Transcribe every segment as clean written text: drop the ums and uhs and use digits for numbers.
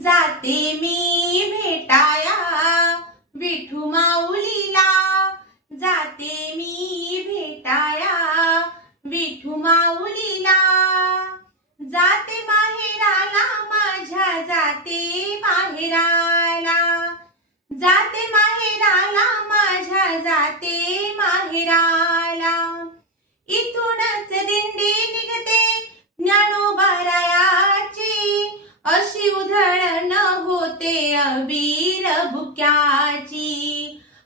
जाते मी भेटाया विठू माऊलीला, जाते मी भेटाया विठू माऊलीला, जाते माहेराला माझ्या, जाते माहेराला, जाते माहेराला माझ्या, जाते माहेराला. इथूनच दिंडी निघते ज्ञानोबारायाची, अशी उधळण होते अबीर भुक्याची,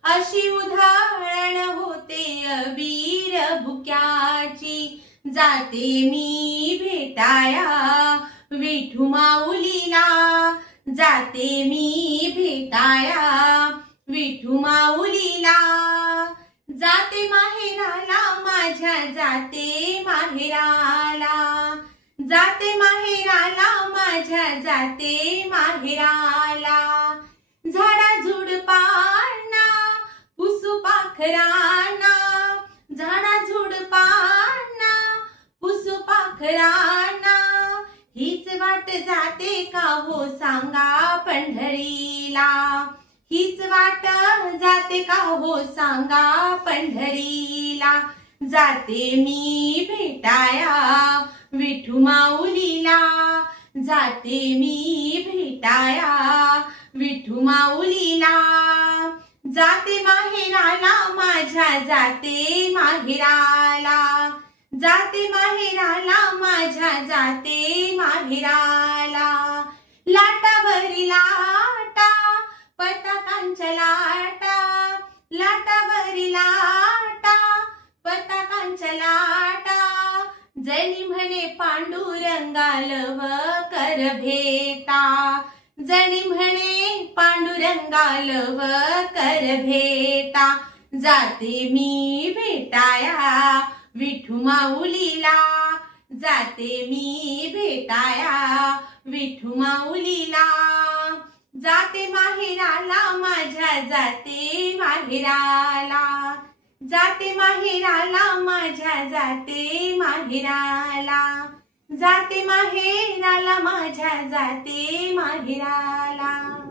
अशी उधळण होते अबीर भुक्याची. जाते मी भेटाया विठू माऊलीला, जाते मी भेटाया विठू माऊलीला, जाते माहेराला माझ्या, जाते माहेराला, जाते माहेराला माझ्या, जाते माहेराला. झाडा झुडपांना पुसू पाखरांना, झाडा झुडपांना पुसू पाखरांना, हीच वाट जाते का हो सांगा पंढरीला, हीच वाट जाते का हो सांगा पंढरीला. जाते मी भेटाया विठू माऊलीला, जाते मी भेटाया विठू माऊलीला, जाते माहेराला माझ्या, जाते माहेराला, जाते माहेराला माझ्या, जाते माहेराला. लाटावरी लाटा पताकांच्या लाटा, लाटावरी लाटा पताकांच्या लाटा, जणी म्हणे पांडुरंगालव कर भेटा, जणी म्हणे पांडुरंगालव कर भेटा. जाते मी भेटाया विठू माऊलीला, जाते मी भेटाया विठू माऊलीला, जाते माहेराला माझ्या, जाते माहेराला, जाते माहेराला माझ्या, जाते माहेराला, जाते माहेराला माझ्या, जाते माहेराला.